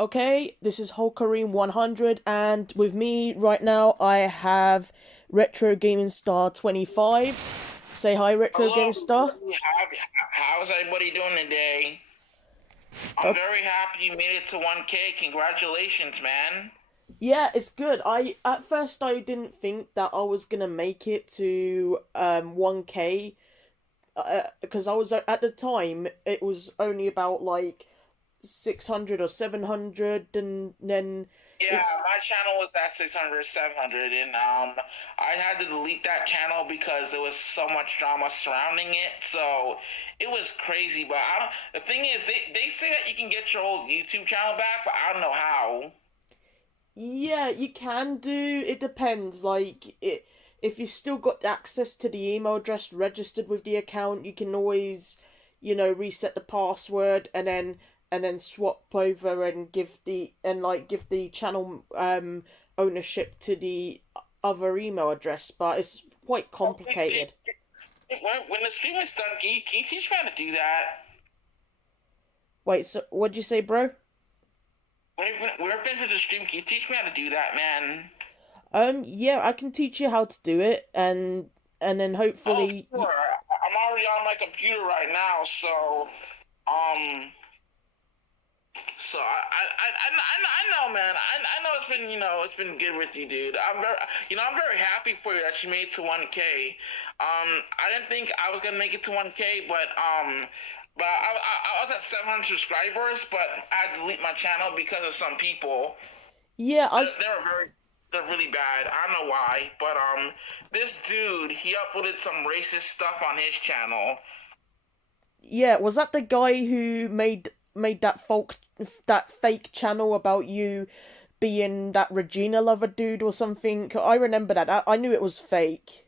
Okay, this is Hulkareem 100, and with me right now I have Retro Gaming Star 25. Say hi, Retro Hello, Gaming Star. everybody. How's everybody doing today? I'm Uh, very happy you made it to 1K. Congratulations, man. yeah, it's good. At first I didn't think that I was gonna make it to 1K because I was at the time it was only about like 600 or 700, and then Yeah, it's my channel was at 600, 700, and I had to delete that channel because there was so much drama surrounding it. So it was crazy. But I don't. The thing is, they say that you can get your old YouTube channel back, but I don't know how. Yeah, you can do. It depends. If you still got access to the email address registered with the account, you can always, reset the password and then swap over and give the channel ownership to the other email address. But it's quite Oh, complicated. when the stream is done, can you teach me how to do that? Wait, so what'd you say, bro? When we're finished with the stream, can you teach me how to do that, man? Yeah, I can teach you how to do it, and then Oh, hopefully. sure. I'm already on my computer right now, so um, I know, man. I know it's been good with you, dude. I'm very happy for you that you made it to 1K. I didn't think I was gonna make it to 1K, but I was at 700 subscribers, but I had to delete my channel because of some people. Yeah, They're, I've they're very they're really bad. I don't know why, but this dude he uploaded some racist stuff on his channel. Yeah, was that the guy who made that fake channel about you being that Regina lover dude or something? I remember that. I knew it was fake.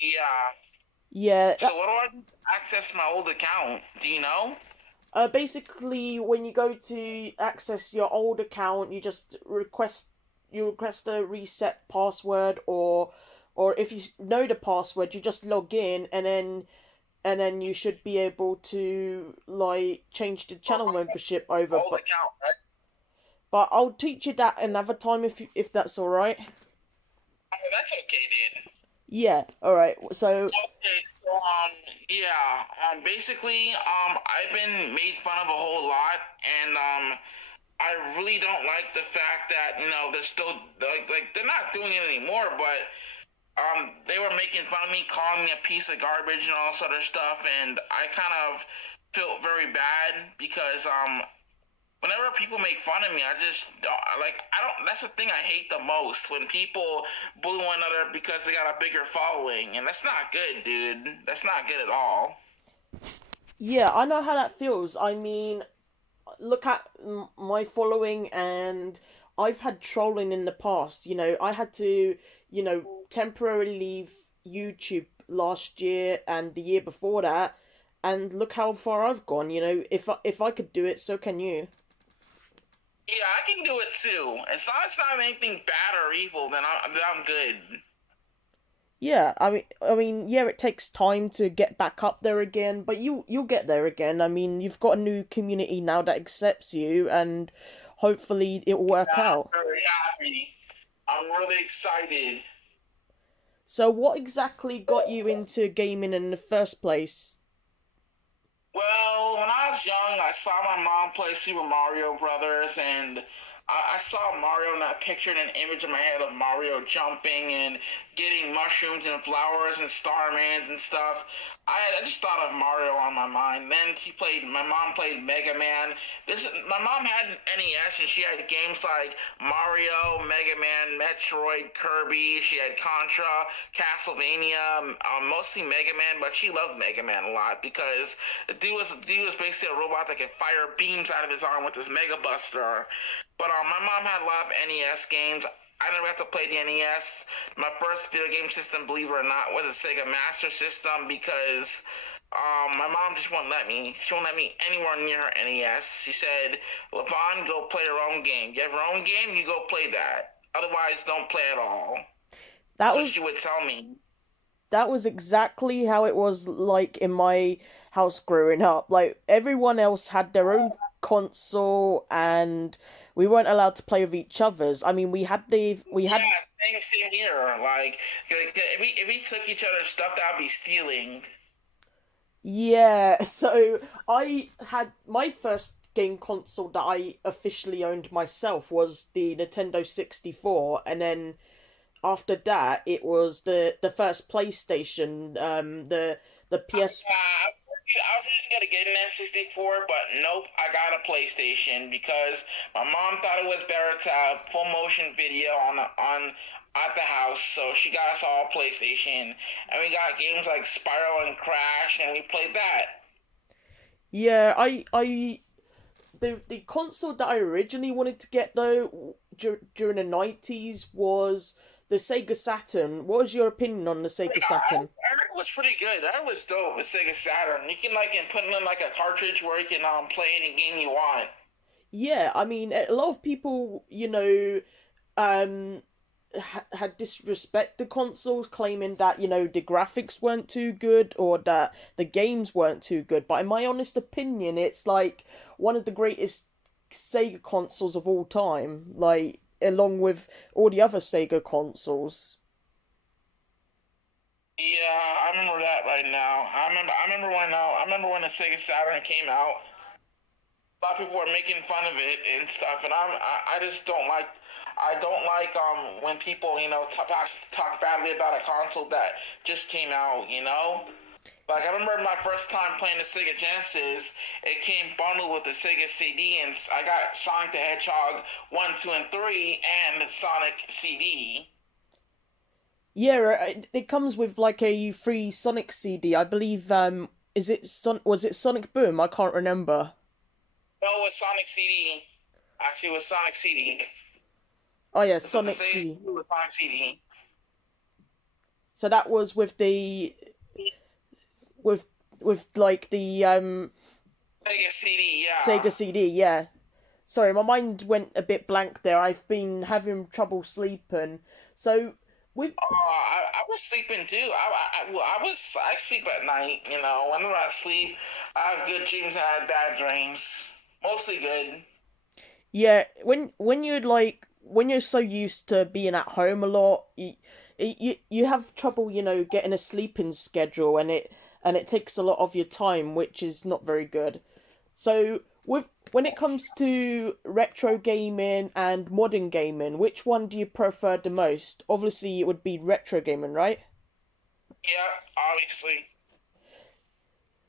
Yeah. Yeah, So what do I do to access my old account? Do you know? basically when you go to access your old account, you request a reset password, or if you know the password, you just log in, and then you should be able to like change the Or channel my membership over. old But account, right? I'll teach you that another time if that's all right. Oh, that's okay, dude. Yeah, all right. So Okay, so yeah, basically, I've been made fun of a whole lot, and I really don't like the fact that they're still like they're not doing it anymore, but they were making fun of me, calling me a piece of garbage and all this other stuff, and I kind of felt very bad because whenever people make fun of me, I just don't like. I don't. That's the thing I hate the most when people bully one another because they got a bigger following, and that's not good, dude. That's not good at all. yeah, I know how that feels. I mean, look at my following, and I've had trolling in the past. I had to, temporarily leave YouTube last year and the year before that, and look how far I've gone. If I could do it, so can you. Yeah, I can do it too. As long as it's not anything bad or evil, then I'm good. Yeah, I mean, yeah, it takes time to get back up there again, but you'll get there again. I mean, you've got a new community now that accepts you, and hopefully it'll work out. I'm very happy. I'm really excited. So, what exactly got you into gaming in the first place? Well, when I was young, I saw my mom play Super Mario Brothers, and I saw Mario, and I pictured an image in my head of Mario jumping and getting mushrooms and flowers and Starmans and stuff. I just thought of Mario on my mind. Then my mom played Mega Man. My mom had an NES, and she had games like Mario, Mega Man, Metroid, Kirby. She had Contra, Castlevania, mostly Mega Man, but she loved Mega Man a lot because the dude was basically a robot that could fire beams out of his arm with his Mega Buster. But my mom had a lot of NES games. I never got to play the NES. My first video game system, believe it or not, was a Sega Master System because my mom just won't let me. She won't let me anywhere near her NES. She said, "Levon, go play your own game. You have your own game, you go play that. Otherwise, don't play at all." That That's what was she would tell me. that was exactly how it was like in my house growing up. Like everyone else had their own. console, and we weren't allowed to play with each other's. I mean, we had Yeah, same here. Like, if we took each other's stuff, that'd be stealing. yeah. So I had my first game console that I officially owned myself was the Nintendo 64, and then after that it was the first PlayStation, the PS. I was just gonna get an N64, but nope, I got a PlayStation because my mom thought it was better to have full motion video on at the house, so she got us all a PlayStation, and we got games like Spyro and Crash, and we played that. Yeah, I the console that I originally wanted to get though during the 90s was the Sega Saturn. What was your opinion on the Sega Saturn? I heard it was pretty good. That was dope with Sega Saturn. You can like put in like a cartridge where you can play any game you want. Yeah, I mean, a lot of people, um, had disrespect the consoles, claiming that the graphics weren't too good or that the games weren't too good. But in my honest opinion, it's like one of the greatest Sega consoles of all time. Like along with all the other Sega consoles. Yeah, I remember that right now. I remember when the Sega Saturn came out. A lot of people were making fun of it and stuff, and I just don't like. I don't like when people talk badly about a console that just came out. Like I remember my first time playing the Sega Genesis, it came bundled with the Sega CD, and I got Sonic the Hedgehog 1, 2, and 3, and the Sonic CD. Yeah, it comes with like a free Sonic CD. I believe. Was it Sonic Boom? I can't remember. No, it was Sonic CD. Actually, it was Sonic CD. Oh yeah, This is the Sonic Sega CD. CD with Sonic CD. So that was with with like the Sega CD, yeah. Sega CD. Yeah. Sorry, my mind went a bit blank there. I've been having trouble sleeping. So with I was sleeping too. I sleep at night. Whenever I sleep, I have good dreams and I have bad dreams. Mostly good. yeah, when you're like when you're so used to being at home a lot, you have trouble, getting a sleeping schedule, and it takes a lot of your time, which is not very good. So with when it comes to retro gaming and modern gaming, which one do you prefer the most? Obviously, it would be retro gaming, right? Yeah, obviously.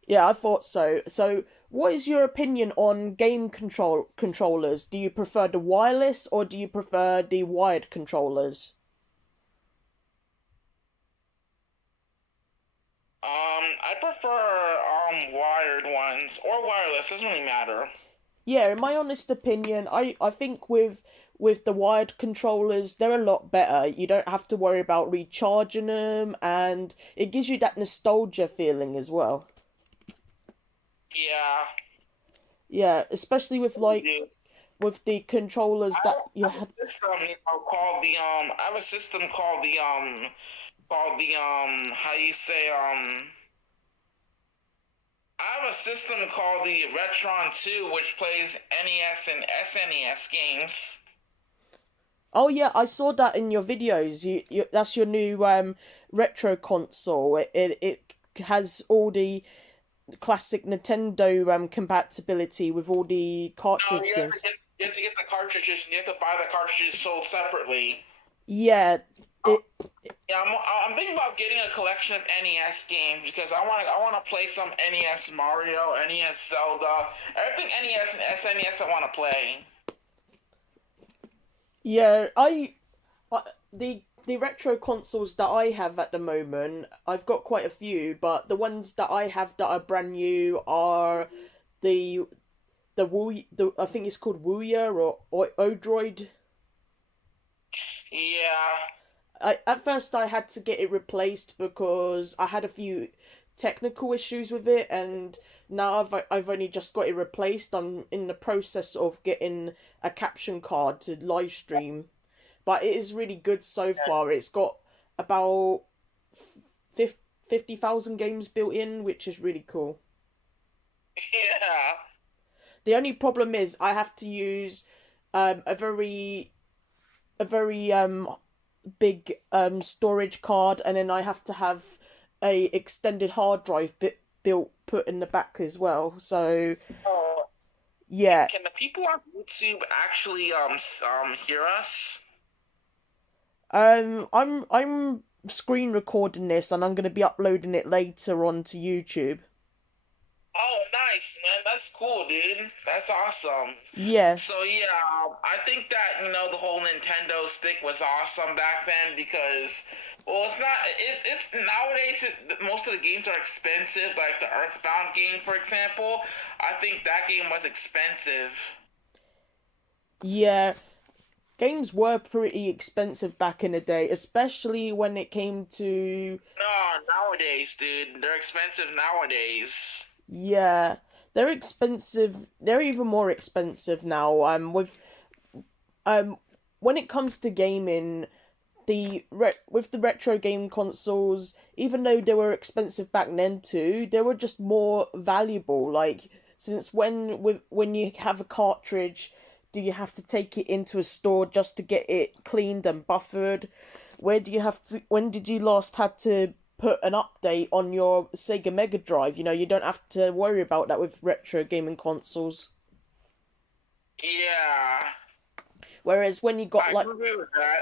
Yeah, I thought so. So, what is your opinion on game controllers? Do you prefer the wireless or do you prefer the wired I prefer wired ones or wireless. Doesn't really matter. Yeah, in my honest opinion, I think with the wired controllers, they're a lot better. You don't have to worry about recharging them, and it gives you that nostalgia feeling as well. Yeah. Yeah, especially with with the controllers that you I have had. a system, called the I have a system called the how you say I have a system called the Retron 2, which plays NES and SNES games. Oh yeah, I saw that in your videos. You that's your new retro console. It has all the classic Nintendo compatibility with all the No, cartridge games. you have to get the cartridges. You have to buy the cartridges sold separately. Yeah, Uh, it Yeah, I'm thinking about getting a collection of NES games because I want to play some NES Mario, NES Zelda, everything NES and SNES I want to play. yeah, I the retro consoles that I have at the moment, I've got quite a few, but the ones that I have that are brand new are the the I think it's called Wuya or Odroid. Yeah, I at first I had to get it replaced because I had a few technical issues with it, and now I've only just got it replaced. I'm in the process of getting a caption card to live stream, but it is really good so far. It's got about 50,000 games built in, which is really cool. yeah. The only problem is I have to use a very big storage card, and then I have to have a extended hard drive built put in the back as well. So Oh, yeah, can the people on YouTube actually hear us? I'm screen recording this, and I'm going to be uploading it later onto YouTube. Oh, nice, man. That's cool, dude. That's awesome. Yeah, So yeah, I think that the whole Nintendo stick was awesome back then because, well, it's not. It's nowadays most of the games are expensive. Like the Earthbound game, for example. I think that game was expensive. yeah. Games were pretty expensive back in the day, especially when it came to No, nowadays, dude, they're expensive nowadays. yeah, they're expensive. They're even more expensive now. Um when it comes to gaming, with the retro game consoles, even though they were expensive back then too, they were just more valuable. Like since when you have a cartridge, do you have to take it into a store just to get it cleaned and buffered? Where do you have to? When did you last had to put an update on your Sega Mega Drive? You don't have to worry about that with retro gaming consoles. Yeah, Whereas when you got I like agree with that.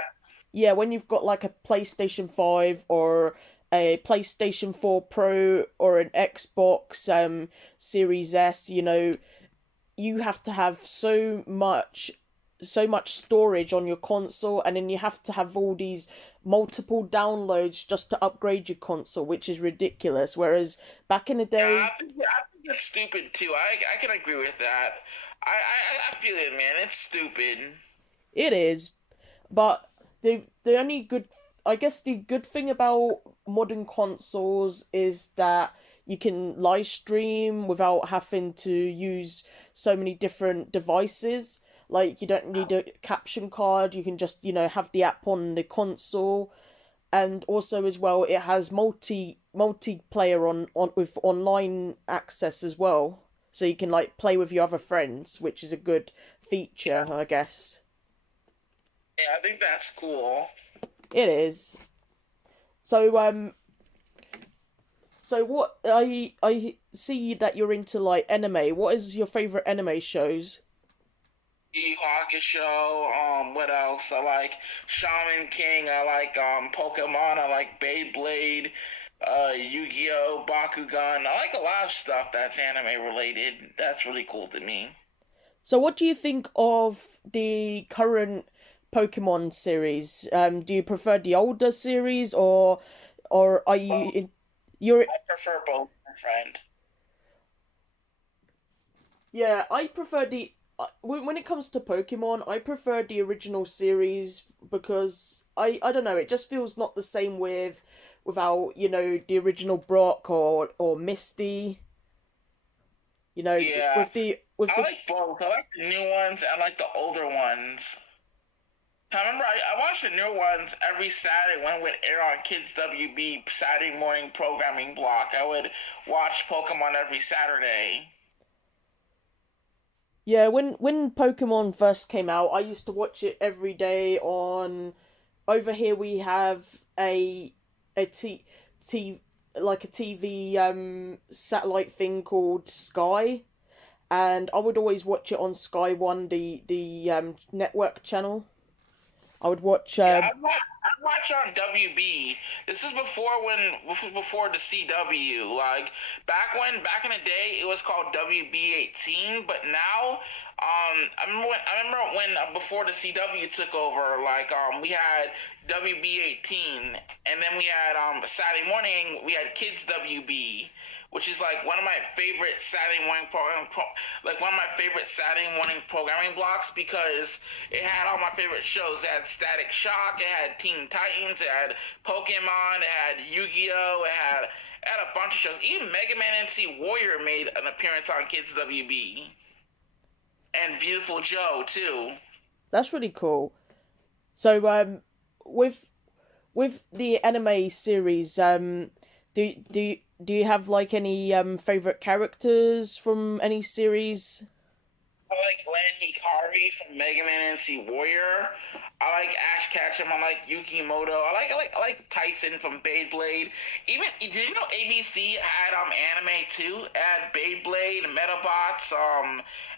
yeah, when you've got like a PlayStation 5 or a PlayStation 4 Pro or an Xbox Series S, you have to have so much storage on your console, and then you have to have all these multiple downloads just to upgrade your console, which is ridiculous. Whereas back in the Yeah, day, I think it's stupid too. I can agree with that. I feel it, man. It's stupid. it is, but the only good I guess the good thing about modern consoles is that you can live stream without having to use so many different devices. Like you don't need a caption card, you can just, have the app on the console. And also as well it has multiplayer on with online access as well. So you can like play with your other friends, which is a good feature, I guess. Yeah, I think that's cool. It is. So what I see that you're into like anime. What is your favorite anime shows? Yu Hakusho. What else? I like Shaman King. I like Pokemon. I like Beyblade. Yu-Gi-Oh, Bakugan. I like a lot of stuff that's anime related. That's really cool to me. So what do you think of the current Pokemon series? Do you prefer the older series, or are you Both. in, you're I prefer both, my friend. yeah, I prefer the when it comes to Pokemon, I prefer the original series because I don't know, it just feels not the same without, the original Brock or Misty, Yeah, with I the like both. I like the new ones. I like the older ones. I remember I watched the new ones every Saturday when it would air on Kids WB Saturday morning programming block. I would watch Pokemon every Saturday. Yeah, when Pokemon first came out, I used to watch it every day on over here we have a t like a TV satellite thing called Sky, and I would always watch it on Sky One, the network channel. I would watch Yeah, I watch on WB. This was before the CW. Like back in the day, it was called WB 18. But now, I remember when before the CW took over. Like we had WB 18, and then we had Saturday morning we had Kids WB, which is like one of my favorite Saturday morning programming blocks because it had all my favorite shows. It had Static Shock, it had Teen Titans, it had Pokemon, it had Yu-Gi-Oh, it had a bunch of shows. Even Mega Man MC Warrior made an appearance on Kids WB, and Beautiful Joe too. that's really cool. So with with the anime series, do you have like any favorite characters from any series? I like Glenn Hikari from Mega Man NC Warrior. I like Ash Ketchum. I like Yukimoto. I like Tyson from Beyblade. Even did you know ABC had anime too? Had Beyblade, Metabots,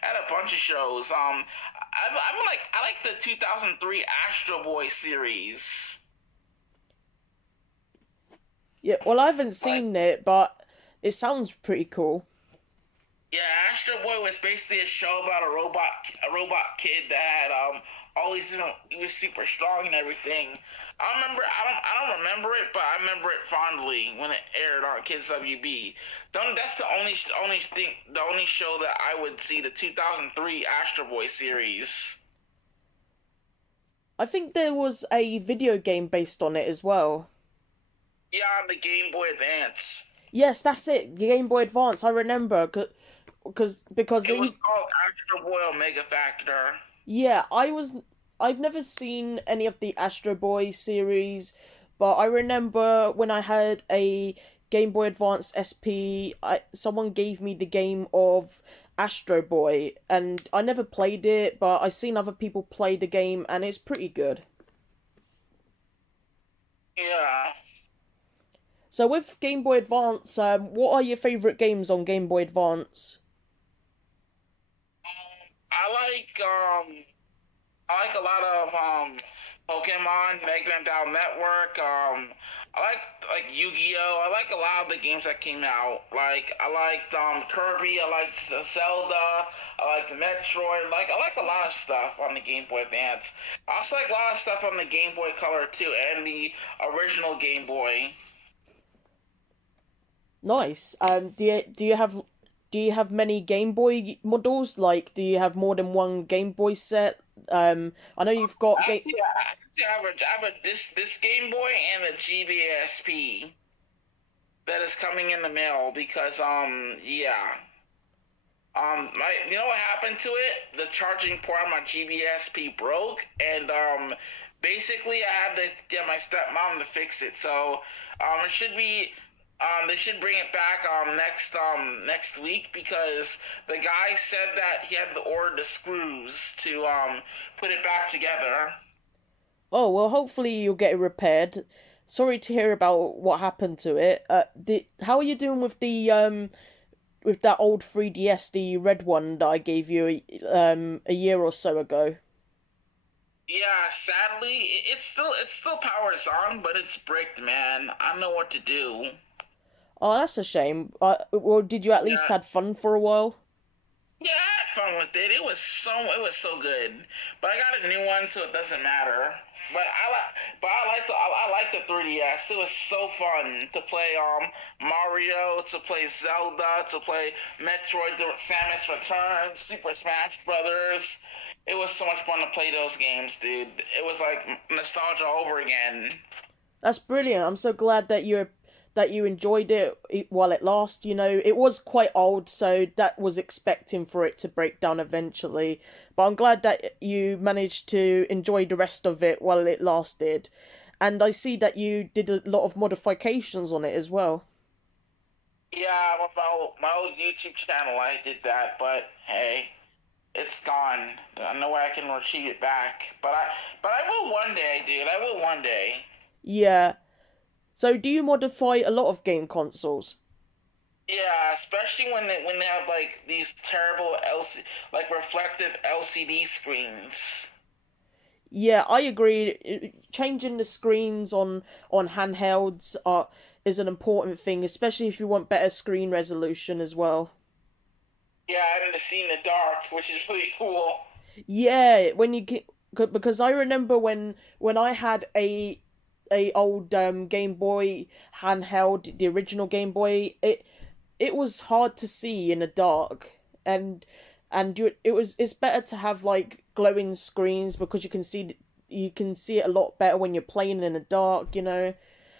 had a bunch of shows. I like the 2003 Astro Boy series. Yeah, well, I haven't Like seen it, but it sounds pretty cool. yeah, Astro Boy was basically a show about a robot kid that had all these he was super strong and everything. I don't remember it, but I remember it fondly when it aired on Kids WB. That's the only show that I would see, the 2003 Astro Boy series. I think there was a video game based on it as well. Yeah, on the Game Boy Advance. Yes, that's it. Game Boy Advance. I remember because It was they. called Astro Boy Omega Factor. Yeah, I've never seen any of the Astro Boy series, but I remember when I had a Game Boy Advance SP, someone gave me the game of Astro Boy, and I never played it, but I seen other people play the game, and it's pretty good. Yeah. So with Game Boy Advance, what are your favorite games on Game Boy Advance? I like I like a lot of Pokemon, Mega Man Battle Network. I like Yu-Gi-Oh. I like a lot of the games that came out. Like I liked Kirby. I liked Zelda. I like the Metroid. I like a lot of stuff on the Game Boy Advance. I also like a lot of stuff on the Game Boy Color too, and the original Game Boy. Nice. Do you have many Game Boy models? Like, do you have more than one Game Boy set? I know you've got game. Actually, I have a this Game Boy and a GBSP that is coming in the mail because yeah. You know what happened to it? The charging port on my GBSP broke, and basically I had to get my stepmom to fix it. So it should be they should bring it back next week because the guy said that he had to order the screws to put it back together. Oh well, hopefully you'll get it repaired. Sorry to hear about what happened to it. How are you doing with that old 3DS, the red one that I gave you a year or so ago? Yeah, sadly, it still powers on, but it's bricked, man. I don't know what to do. Oh, that's a shame. Well, did you at least Yeah, had fun for a while? yeah, I had fun with it. It was so good. But I got a new one, so it doesn't matter. But I like the 3DS. It was so fun to play Mario, to play Zelda, to play Metroid, Samus Returns, Super Smash Brothers. It was so much fun to play those games, dude. It was like nostalgia over again. That's brilliant. I'm so glad that you enjoyed it while it lasted. It was quite old, so that was expecting for it to break down eventually. But I'm glad that you managed to enjoy the rest of it while it lasted. And I see that you did a lot of modifications on it as well. Yeah, with my old YouTube channel, I did that, but hey, it's gone. No way I can retrieve it back. But I will one day, dude. I will one day. Yeah. So do you modify a lot of game consoles? Yeah, especially when they have like these terrible like reflective LCD screens. Yeah, I agree. Changing the screens on handhelds is an important thing, especially if you want better screen resolution as well. Yeah, and to see in the dark, which is really cool. Yeah, when you get because I remember when I had a old Game Boy handheld, the original Game Boy, it was hard to see in the dark, and it's better to have like glowing screens because you can see it a lot better when you're playing in the dark.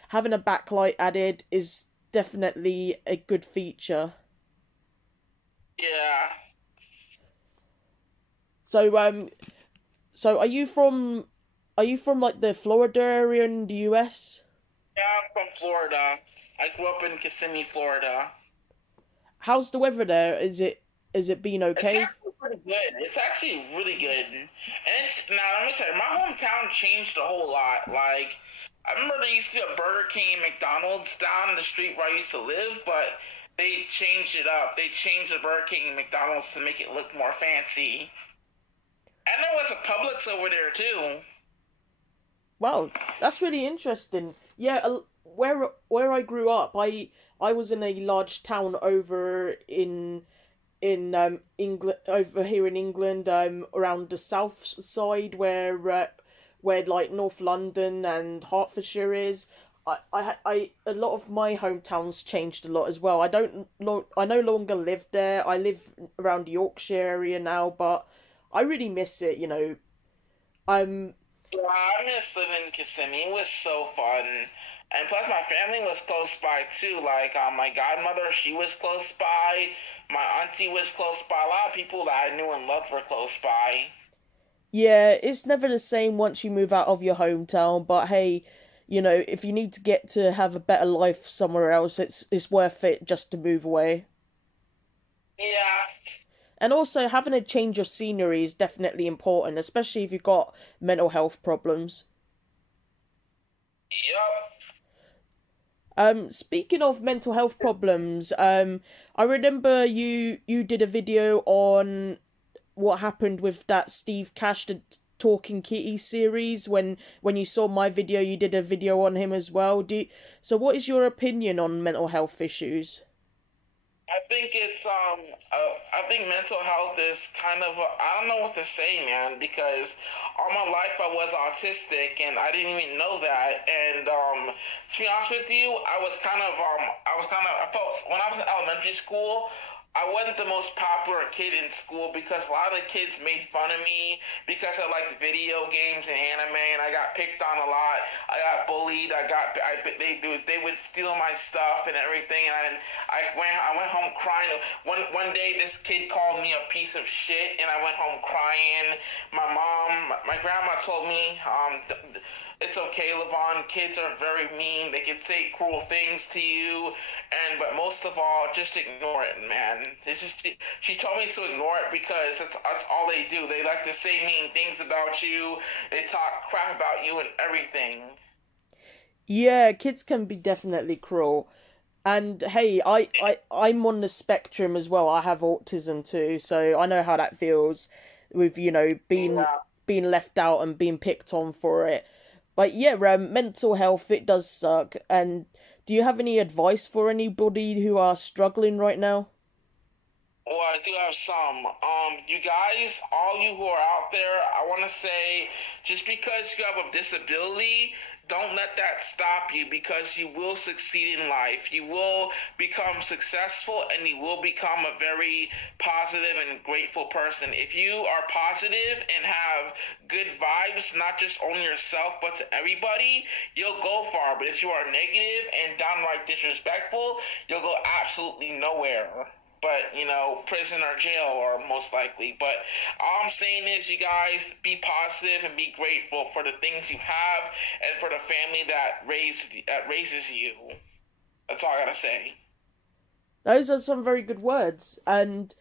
Having a backlight added is definitely a good feature. Yeah, So so are you from like the Florida area in the US? yeah. I'm from Florida. I grew up in Kissimmee, Florida. How's the weather there? Is it been It's okay? actually pretty good. It's actually really good. And it's now let me tell you, my hometown changed a whole lot. Like I remember there used to be a Burger King and McDonald's down the street where I used to live, but they changed it up. They changed the Burger King and McDonald's to make it look more fancy. And there was a Publix over there too. Wow, that's really interesting. Yeah, where I grew up, I was in a large town over in England, over here in England, around the south side where like North London and Hertfordshire is. I a lot of my hometowns changed a lot as well. I no longer live there. I live around the Yorkshire area now, but I really miss it. Um, Yeah, I miss living in Kissimmee. It was so fun. And plus, my family was close by too. Like, my godmother, she was close by. My auntie was close by. A lot of people that I knew and loved were close by. yeah, it's never the same once you move out of your hometown, but hey, if you need to get to have a better life somewhere else, it's worth it just to move away. Yeah. And also having a change of scenery is definitely important, especially if you've got mental health problems. Yep. Speaking of mental health problems, I remember you did a video on what happened with that Steve Cash the Talking Kitty series. When you saw my video, you did a video on him as well. So what is your opinion on mental health issues? I think I think mental health is kind of I don't know what to say, man, because all my life I was autistic and I didn't even know that. And to be honest with you, I felt when I was in elementary school. I wasn't the most popular kid in school because a lot of the kids made fun of me because I liked video games and anime, and I got picked on a lot. I got bullied. They would steal my stuff and everything, and I went home crying. One day, this kid called me a piece of shit, and I went home crying. My grandma told me, it's okay, Levon. Kids are very mean. They can say cruel things to you, but most of all, just ignore it, man. She told me to ignore it because that's all they do. They like to say mean things about you. They talk crap about you and everything. Yeah, kids can be definitely cruel. And hey, I'm on the spectrum as well. I have autism too, so I know how that feels with, Yeah. being left out and being picked on for it. But yeah, mental health, it does suck. And do you have any advice for anybody who are struggling right now? Well, I do have some. You guys, all you who are out there, I want to say, just because you have a disability, don't let that stop you because you will succeed in life. You will become successful and you will become a very positive and grateful person. If you are positive and have good vibes, not just on yourself but to everybody, you'll go far. But if you are negative and downright disrespectful, you'll go absolutely nowhere, but prison or jail or most likely. But all I'm saying is, you guys be positive and be grateful for the things you have and for the family that raises you. That's all I gotta say. Those are some very good words. And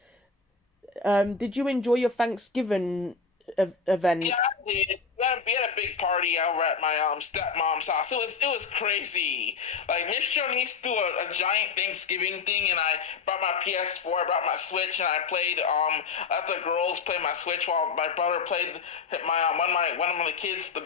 did you enjoy your Thanksgiving Yeah, event? I did. We had a big party over at my stepmom's house. It was crazy. Like Miss Jonice threw a giant Thanksgiving thing, and I brought my PS4, I brought my Switch, and I played. Let the girls play my Switch while my brother played my one of the kids, the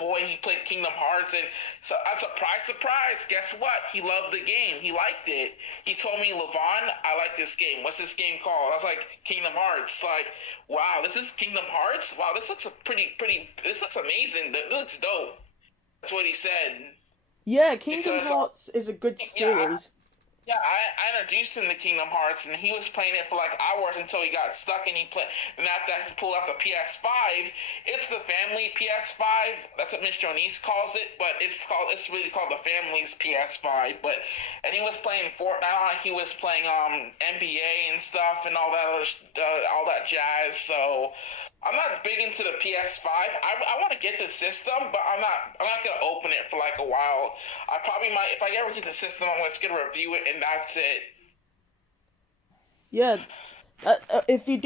boy, he played Kingdom Hearts, and so surprise, surprise. Guess what? He loved the game. He liked it. He told me, Levon, I like this game. What's this game called? I was like, Kingdom Hearts. Like, wow, this is Kingdom Hearts. Wow, this looks a pretty. This looks amazing. This looks dope. That's what he said. Yeah, Kingdom Because Hearts is a good yeah, series. yeah, I introduced him to Kingdom Hearts, and he was playing it for like hours until he got stuck, and he played. And after he pulled out the PS5, it's the family PS5. That's what Miss Jonice calls it, but it's really called the family's PS5. And he was playing Fortnite. He was playing NBA and stuff and all that jazz. So I'm not big into the PS5. I want to get the system, but I'm not gonna open it for like a while. I probably might if I ever get the system. I'm just gonna review it, and that's it. Yeah, If you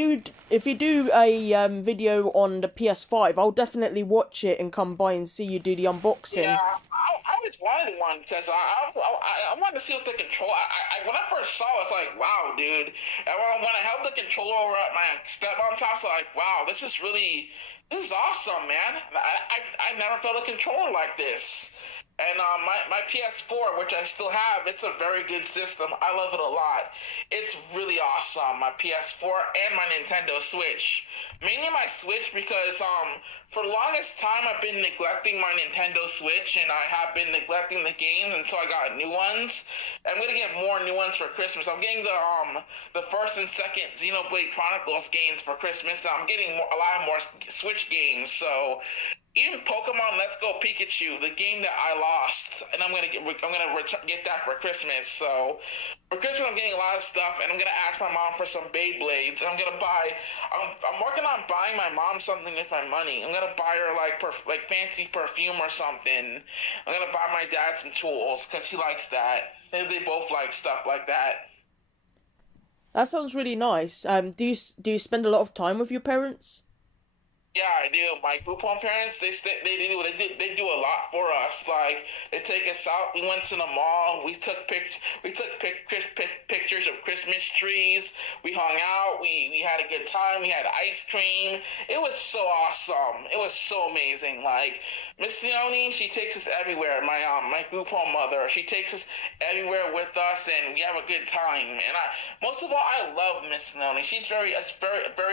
do a video on the PS5, I'll definitely watch it and come by and see you do the Yeah, unboxing. I always wanted one because I wanted to see what the control. When I first saw it, I was like, wow, dude. And when I held the controller over at my stepmom's house, I was like, wow, this is awesome, man. I never felt a controller like this. And my PS4, which I still have, it's a very good system. I love it a lot. It's really awesome. My PS4 and my Nintendo Switch. Mainly my Switch because for the longest time I've been neglecting my Nintendo Switch and I have been neglecting the games until I got new ones. I'm gonna get more new ones for Christmas. I'm getting the first and second Xenoblade Chronicles games for Christmas. I'm getting a lot more Switch games. So even Pokemon Let's Go Pikachu, the game that I lost, and I'm gonna get that for Christmas. So for Christmas, I'm getting a lot of stuff, and I'm gonna ask my mom for some Beyblades. And I'm gonna buy. I'm working on buying my mom something with my money. I'm gonna buy her like fancy perfume or something. I'm gonna buy my dad some tools because he likes that. They both like stuff like that. That sounds really nice. Do you spend a lot of time with your parents? Yeah, I do. My group home parents, they do a lot for us. Like they take us out. We went to the mall. We took pictures of Christmas trees. We hung out. We had a good time. We had ice cream. It was so awesome. It was so amazing. Like Miss Leone, she takes us everywhere. My group home mother, she takes us everywhere with us, and we have a good time. And most of all, I love Miss Leone. She's very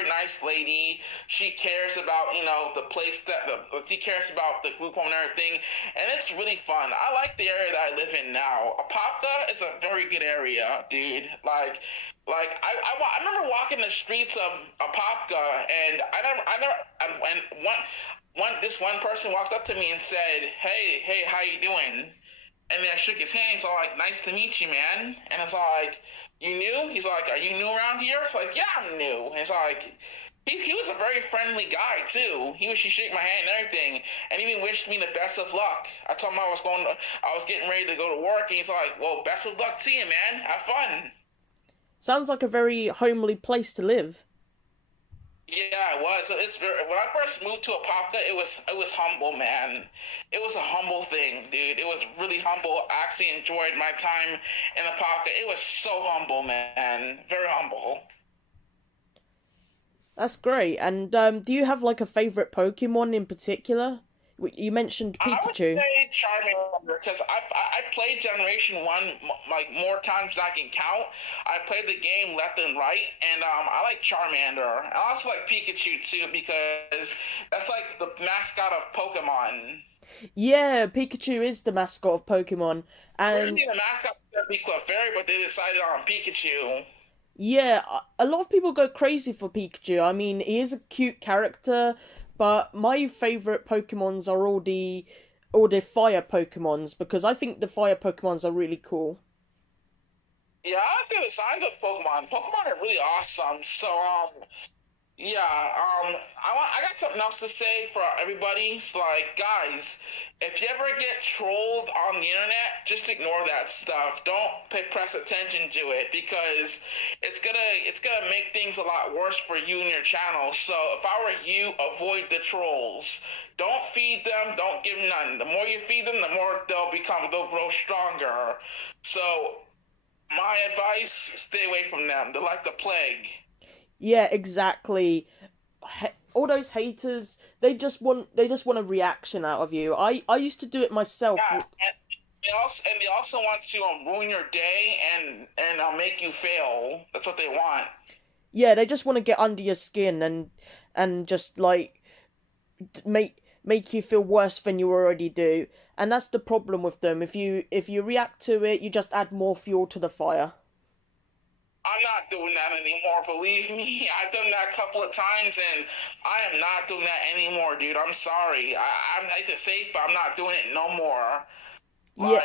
nice lady. She cares about the place that she cares about the group home and everything, and it's really fun. I like the area that I live in now. Apopka is a very good area, dude. I remember walking the streets of Apopka, and and this one person walked up to me and said, hey, how you doing? And then I shook his hand. He's all like, nice to meet you, man. And it's all like, you new? He's like, are you new around here? It's like, yeah, I'm new. And it's like, he was a very friendly guy too. She shook my hand and everything, and even wished me the best of luck. I told him I was getting ready to go to work, and he's like, well, best of luck to you, man. Have fun. Sounds like a very homely place to live. Yeah, it was. When I first moved to Apopka, it was humble, man. It was a humble thing, dude. It was really humble. I actually enjoyed my time in Apopka. It was so humble, man. Very humble. That's great. And do you have like a favorite Pokemon in particular? You mentioned I would Pikachu. say Charmander because I played Generation One like more times than I can count. I played the game left and right, and I like Charmander. I also like Pikachu too because that's like the mascot of Pokemon. Yeah, Pikachu is the mascot of Pokemon, and Originally, the mascot was gonna be Clefairy, but they decided on Pikachu. yeah, a lot of people go crazy for Pikachu. I mean, he is a cute character, but my favorite Pokemons are all the fire Pokemons because I think the fire Pokemons are really cool. Yeah, I like the designs of Pokemon. Pokemon are really awesome. So yeah, I got something else to say for everybody. It's like, guys, if you ever get trolled on the internet, just ignore that stuff. Don't press attention to it because it's gonna make things a lot worse for you and your channel. So if I were you, avoid the trolls. Don't feed them. Don't give them none. The more you feed them, the more they'll grow stronger. So my advice: stay away from them. They're like the plague. Yeah, exactly. All those haters, they just want a reaction out of you. I used to do it myself. Yeah, and they also want to ruin your day and make you fail. That's what they want. Yeah, they just want to get under your skin and just like make you feel worse than you already do. And that's the problem with them. If you react to it, you just add more fuel to the fire. I'm not doing that anymore. Believe me, I've done that a couple of times, and I am not doing that anymore, dude. I'm sorry. I hate to say it, but I'm not doing it no more. Yeah,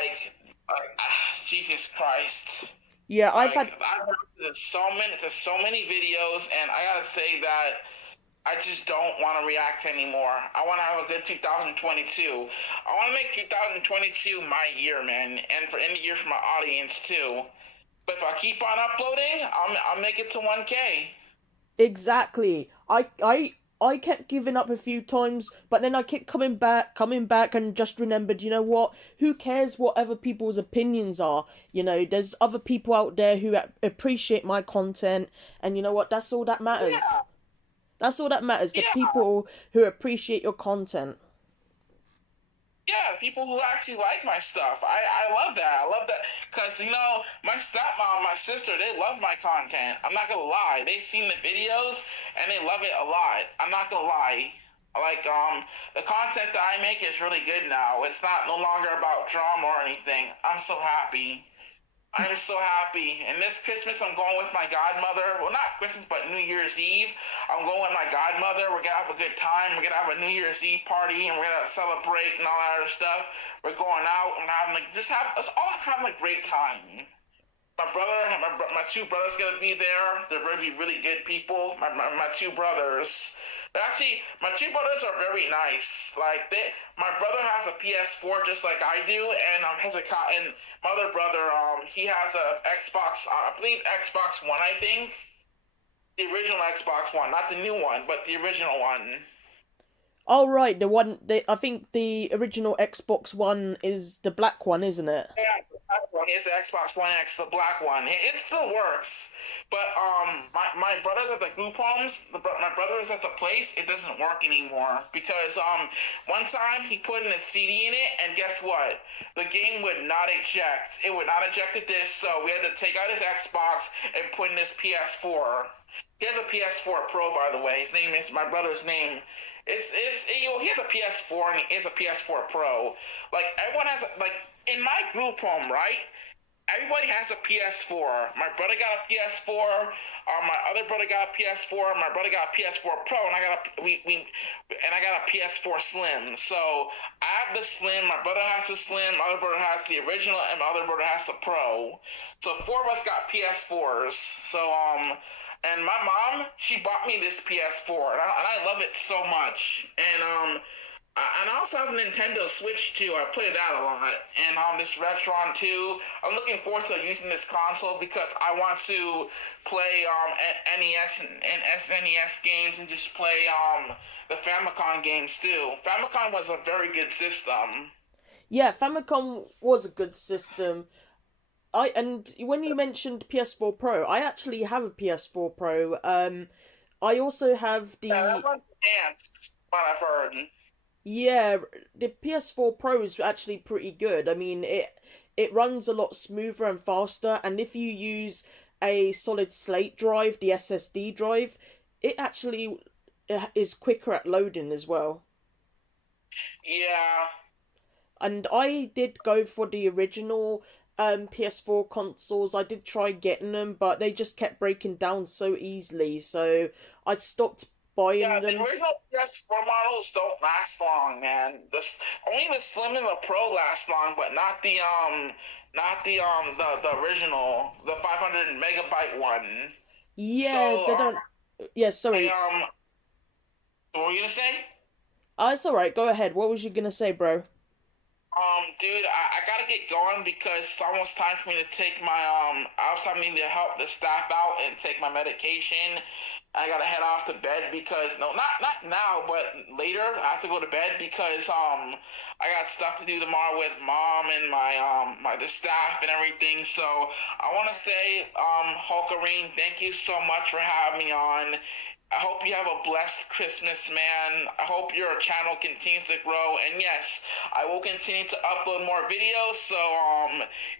Jesus Christ. yeah, I've Like had I've heard so many videos, and I gotta say that I just don't want to react anymore. I want to have a good 2022. I want to make 2022 my year, man, and for any year for my audience too. But if I keep on uploading, I'll make it to 1K. Exactly. I kept giving up a few times, but then I kept coming back, and just remembered, you know what? Who cares what other people's opinions are? You know, there's other people out there who appreciate my content, and you know what? That's all that matters. Yeah, That's all that matters. The yeah. people who appreciate your content. Yeah, people who actually like my stuff. I love that. I love that because my stepmom, my sister, they love my content. I'm not gonna lie. They seen the videos and they love it a lot. I'm not gonna lie. Like the content that I make is really good now. It's not no longer about drama or anything. I'm so happy. I'm so happy. And this Christmas, I'm going with my godmother. Well, not Christmas, but New Year's Eve. I'm going with my godmother. We're going to have a good time. We're going to have a New Year's Eve party, and we're going to celebrate and all that other stuff. We're going out and having, like, us all having a great time. My brother, my two brothers gonna be there. They're gonna be really good people. My two brothers. Actually, my two brothers are very nice. Like my brother has a PS4 just like I do, and and my other brother, he has a Xbox. I believe Xbox One. I think the original Xbox One, not the new one, but the original one. Oh right, the one. I think the original Xbox One is the black one, isn't it? Yeah, the black one. It's the Xbox One X, the black one. It still works, but my brothers at the group homes, my brother's at the place. It doesn't work anymore because one time he put in a CD in it, and guess what? The game would not eject. It would not eject the disc, so we had to take out his Xbox and put in his PS4. He has a PS4 Pro, by the way. His name is my brother's name. He has a PS4 and he has a PS4 Pro. Like everyone has like in my group home, right? Everybody has a PS4. My brother got a PS4. My other brother got a PS4. My brother got a PS4 Pro, and I got a PS4 Slim. So I have the Slim. My brother has the Slim. My other brother has the original, and my other brother has the Pro. So four of us got PS4s. So and my mom, she bought me this PS4, and I love it so much. And I also have a Nintendo Switch too. I play that a lot. And on this Retron too. I'm looking forward to using this console because I want to play NES and SNES games and just play the Famicom games too. Famicom was a very good system. Yeah, Famicom was a good system. And when you mentioned PS4 Pro, I actually have a PS4 Pro. I also have Yeah, that the one's enhanced, what I've heard. yeah, the PS4 Pro is actually pretty good. I mean, it runs a lot smoother and faster, and if you use a solid state drive, the SSD drive, it actually is quicker at loading as well. Yeah. And I did go for the original PS4 consoles. I did try getting them, but they just kept breaking down so easily, so I stopped Yeah, buying the them. original PS4 models don't last long, man. Only the Slim and the Pro last long, but not the original, the 500 megabyte one. So Yeah, they don't. Yeah, I sorry. what were you gonna say? It's alright, go ahead. What was you gonna say, bro? Dude, I gotta get going because it's almost time for me to take my I also need to help the staff out and take my medication. I gotta head off to bed because no, not now, but later I have to go to bed because I got stuff to do tomorrow with mom and my the staff and everything. So I want to say Hulkarine, thank you so much for having me on. I hope you have a blessed Christmas, man. I hope your channel continues to grow. And yes, I will continue to upload more videos. So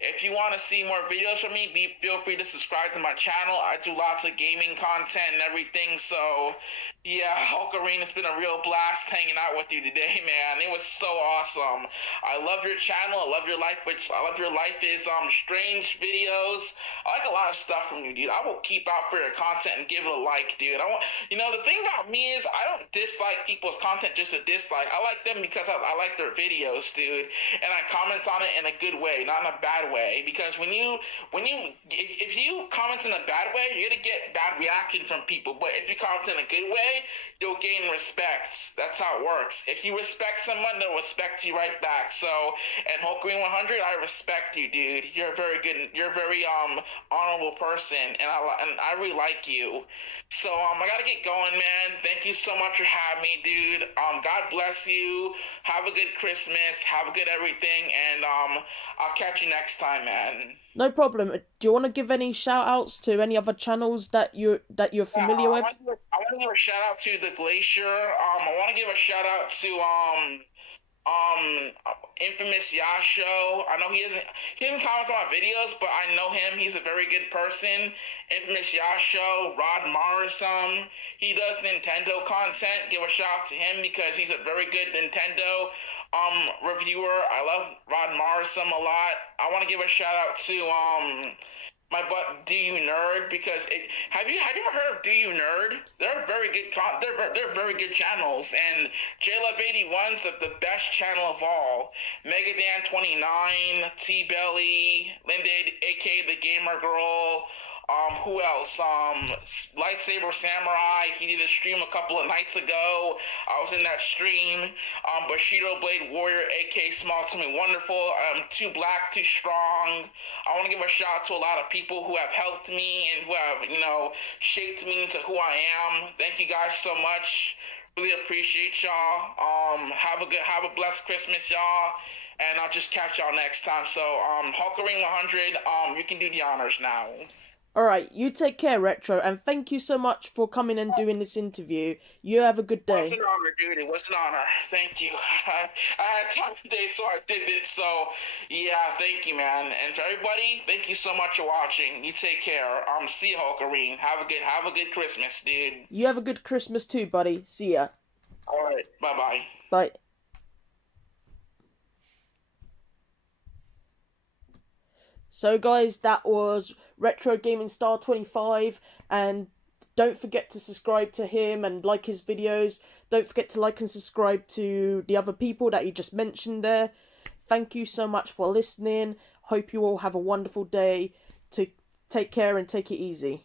if you want to see more videos from me, feel free to subscribe to my channel. I do lots of gaming content and everything. So yeah, Hulkarine, it's been a real blast hanging out with you today, man. It was so awesome. I love your channel. I love your life, which I love your life is strange videos. I like a lot of stuff from you, dude. I will keep out for your content and give it a like, dude. You know, the thing about me is I don't dislike people's content just to dislike. I like them because I like their videos, dude, and I comment on it in a good way, not in a bad way. Because if you comment in a bad way, you're gonna get bad reaction from people. But if you comment in a good way, you'll gain respect. That's how it works. If you respect someone, they'll respect you right back. So, and Hulk Green 100, I respect you, dude. You're a very good, you're a very honorable person, and I really like you. So I gotta get going, man. Thank you so much for having me, dude. God bless you. Have a good Christmas. Have a good everything, and I'll catch you next time, man. No problem. Do you want to give any shout outs to any other channels that you're Yeah, familiar with? I want to give a shout out to the Glacier. I want to give a shout out to um infamous Yasho. I know he doesn't comment on my videos, but I know him. He's a very good person. Infamous Yasho, Rod Morrison. He does Nintendo content. Give a shout out to him because he's a very good Nintendo reviewer. I love Rod Morrison a lot. I want to give a shout out to my butt Do You Nerd because have you ever heard of Do You Nerd? They're very good they're very good channels, and JLove81's the best channel of all. Megadan 29, T Belly, Linda aka the Gamer Girl. Who else? Lightsaber Samurai. He did a stream a couple of nights ago. I was in that stream. Bushido Blade Warrior, aka Small to Me Wonderful. Too Black, Too Strong. I want to give a shout out to a lot of people who have helped me and who have, shaped me into who I am. Thank you guys so much. Really appreciate y'all. Have a blessed Christmas, y'all. And I'll just catch y'all next time. So, Hulkering 100, you can do the honors now. Alright, you take care, Retro, and thank you so much for coming and doing this interview. You have a good day. It was an honor, dude. It was an honor. Thank you. I had time today, so I did it. So, yeah, thank you, man. And for everybody, thank you so much for watching. You take care. See you, Hulkarine. Have a good Christmas, dude. You have a good Christmas too, buddy. See ya. All right. Bye-bye. Bye. So guys, that was Retro Gaming Star 25, and don't forget to subscribe to him and like his videos. Don't forget to like and subscribe to the other people that he just mentioned there. Thank you so much for listening. Hope you all have a wonderful day. Take care and take it easy.